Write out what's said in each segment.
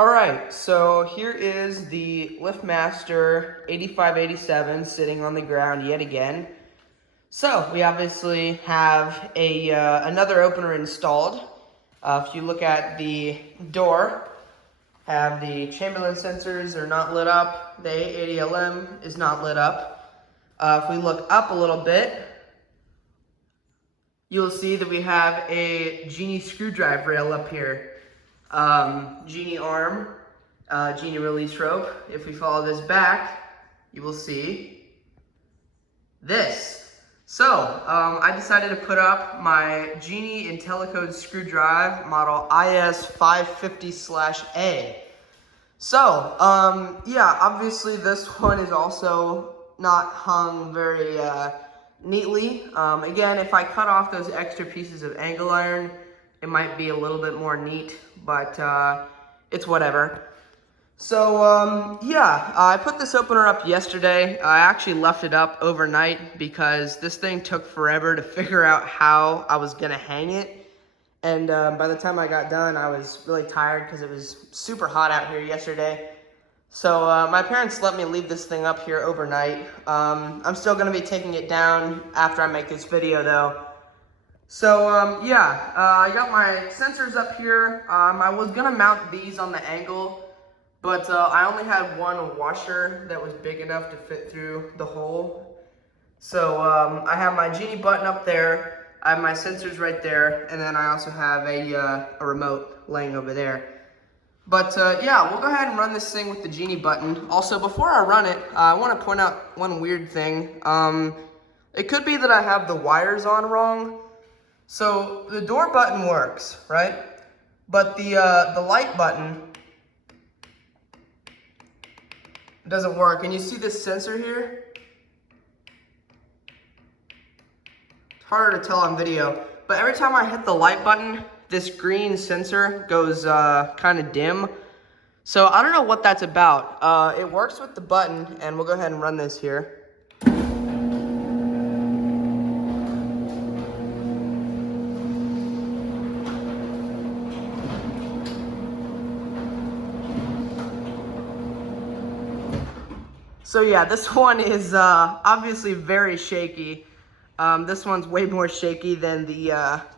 Alright, so here is the LiftMaster 8587 sitting on the ground yet again. So, we obviously have another opener installed. If you look at the door, have the Chamberlain sensors are not lit up. The A80LM is not lit up. If we look up a little bit, you'll see that we have a Genie screwdriver rail up here. Genie arm, Genie release rope. If we follow this back, you will see this. So, I decided to put up my Genie IntelliCode screw drive model IS550/A. So, yeah, obviously this one is also not hung very neatly. Again, if I cut off those extra pieces of angle iron, it might be a little bit more neat, but it's whatever. So, yeah, I put this opener up yesterday. I actually left it up overnight because this thing took forever to figure out how I was gonna hang it. And by the time I got done, I was really tired because it was super hot out here yesterday. So my parents let me leave this thing up here overnight. I'm still gonna be taking it down after I make this video though. So yeah, I got my sensors up here. I was gonna mount these on the angle, but I only had one washer that was big enough to fit through the hole. So I have my Genie button up there, I have my sensors right there, and then I also have a remote laying over there. But yeah, we'll go ahead and run this thing with the Genie button. Also, before I run it, I want to point out one weird thing. It could be that I have the wires on wrong. So the door button works, right? But the light button doesn't work. And you see this sensor here? It's harder to tell on video, but every time I hit the light button, this green sensor goes kind of dim. So I don't know what that's about. It works with the button, and we'll go ahead and run this here. So yeah, this one is obviously very shaky. This one's way more shaky than the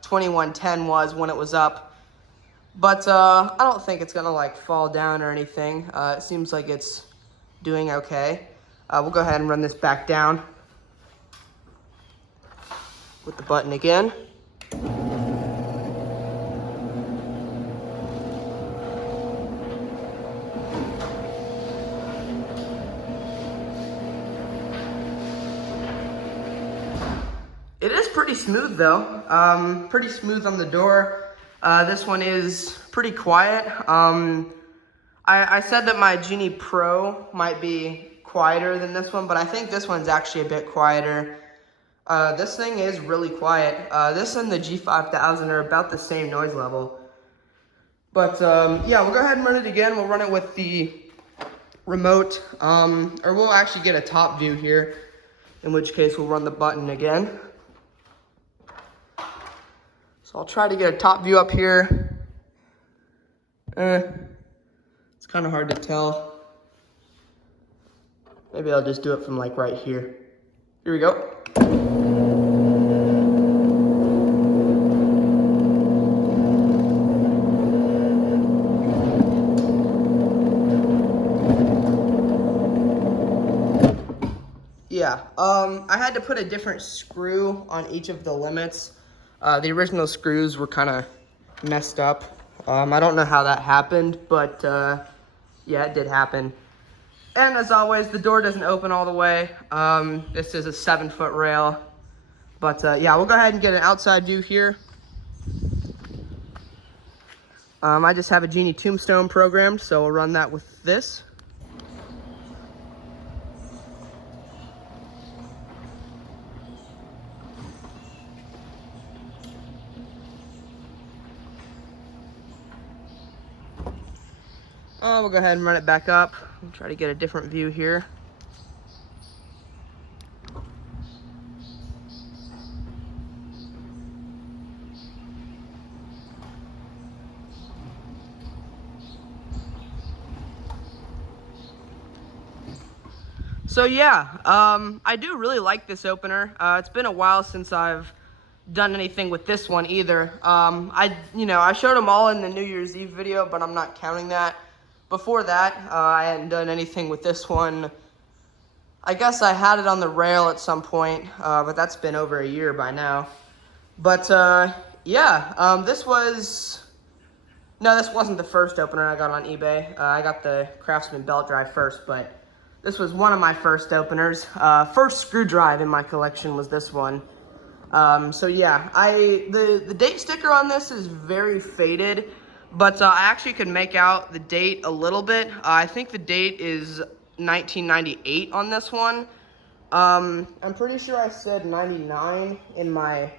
2110 was when it was up. But I don't think it's gonna like fall down or anything. It seems like it's doing okay. We'll go ahead and run this back down with the button again. It is pretty smooth though, pretty smooth on the door. This one is pretty quiet. I said that my Genie Pro might be quieter than this one, but I think this one's actually a bit quieter. This thing is really quiet. This and the G5000 are about the same noise level. But yeah, we'll go ahead and run it again. We'll run it with the remote, or we'll actually get a top view here, in which case we'll run the button again. So I'll try to get a top view up here. It's kind of hard to tell. Maybe I'll just do it from like right here. Here we go. Yeah, I had to put a different screw on each of the limits. The original screws were kind of messed up. I don't know how that happened, but yeah, it did happen. And as always, the door doesn't open all the way. This is a 7-foot rail. But yeah, we'll go ahead and get an outside view here. I just have a Genie Tombstone programmed, so we'll run that with this. We'll go ahead and run it back up. We'll try to get a different view here. So yeah, I do really like this opener. It's been a while since I've done anything with this one either. I showed them all in the New Year's Eve video, but I'm not counting that. Before that, I hadn't done anything with this one. I guess I had it on the rail at some point, but that's been over a year by now. But this wasn't the first opener I got on eBay. I got the Craftsman belt drive first, but this was one of my first openers. First screw drive in my collection was this one. The date sticker on this is very faded, but I actually could make out the date a little bit. I think the date is 1998 on this one. I'm pretty sure I said 99 in my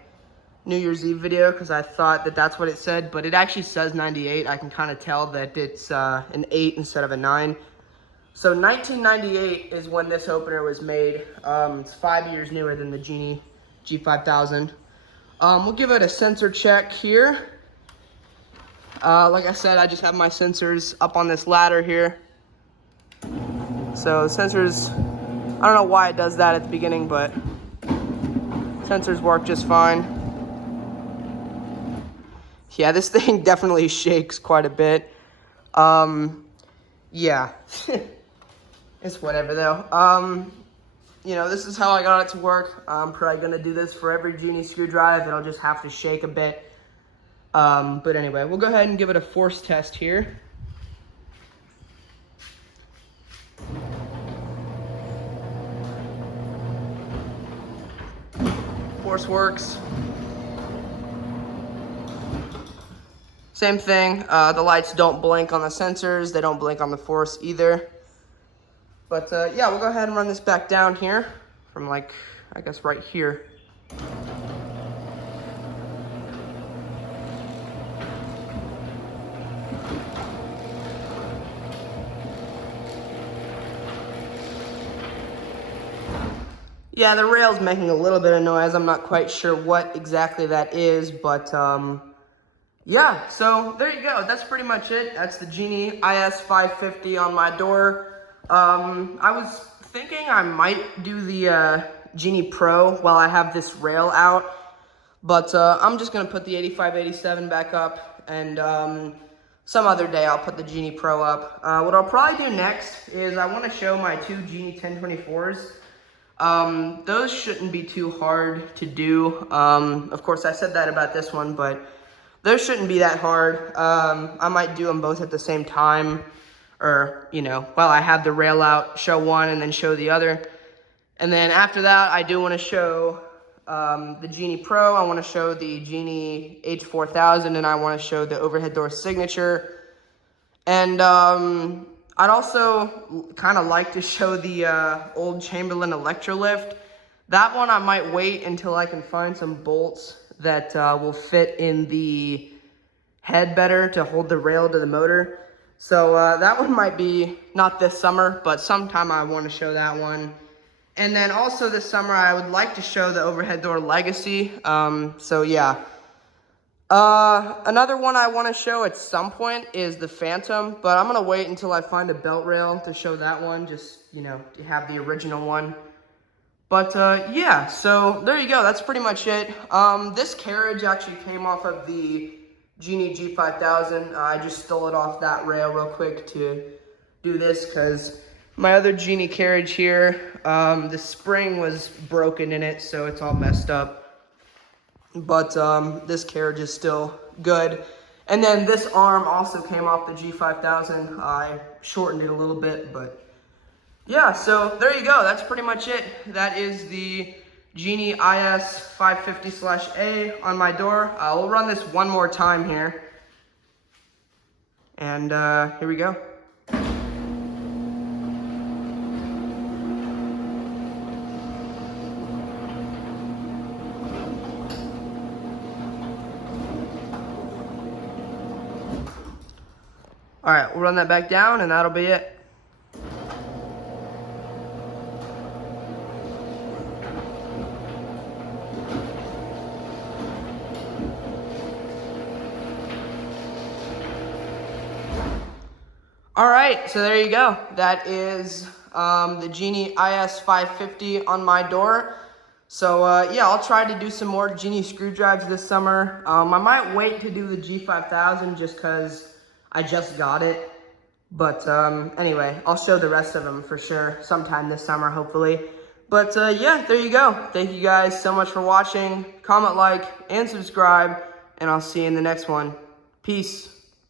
New Year's Eve video because I thought that that's what it said, but it actually says 98. I can kind of tell that it's an 8 instead of a 9. So 1998 is when this opener was made. It's 5 years newer than the Genie G5000. We'll give it a sensor check here. Like I said, I just have my sensors up on this ladder here. So the sensors, I don't know why it does that at the beginning, but sensors work just fine. Yeah, this thing definitely shakes quite a bit. Yeah, it's whatever though. This is how I got it to work. I'm probably gonna do this for every Genie screw drive. It'll just have to shake a bit. But anyway, we'll go ahead and give it a force test here. Force works. Same thing, the lights don't blink on the sensors, they don't blink on the force either. But yeah, we'll go ahead and run this back down here from I guess right here. Yeah, the rail's making a little bit of noise. I'm not quite sure what exactly that is, but yeah, so there you go. That's pretty much it. That's the Genie IS550 on my door. I was thinking I might do the Genie Pro while I have this rail out, but I'm just going to put the 8587 back up, and some other day I'll put the Genie Pro up. What I'll probably do next is I want to show my two Genie 1024s. Those shouldn't be too hard to do. Of course, I said that about this one, but those shouldn't be that hard. I might do them both at the same time, or, while I have the rail out, show one and then show the other. And then after that, I do want to show the Genie Pro. I want to show the Genie H4000, and I want to show the overhead door signature. And I'd also kind of like to show the old Chamberlain Electrolift. That one I might wait until I can find some bolts that will fit in the head better to hold the rail to the motor. So that one might be not this summer, but sometime I want to show that one. And then also this summer I would like to show the overhead door Legacy. So yeah. Another one I want to show at some point is the Phantom, but I'm going to wait until I find a belt rail to show that one, just, to have the original one. But, yeah, so there you go. That's pretty much it. This carriage actually came off of the Genie G5000. I just stole it off that rail real quick to do this because my other Genie carriage here, the spring was broken in it, so it's all messed up. But this carriage is still good. And then this arm also came off the G5000. I shortened it a little bit, but yeah, so there you go. That's pretty much it. That is the Genie IS550/A on my door. We'll run this one more time here. And here we go. All right, we'll run that back down and that'll be it. All right, so there you go. That is the Genie IS550 on my door. So yeah, I'll try to do some more Genie screw drives this summer. I might wait to do the G5000 just because I just got it. But anyway, I'll show the rest of them for sure sometime this summer, hopefully. But yeah, there you go. Thank you guys so much for watching. Comment, like, and subscribe, and I'll see you in the next one. Peace.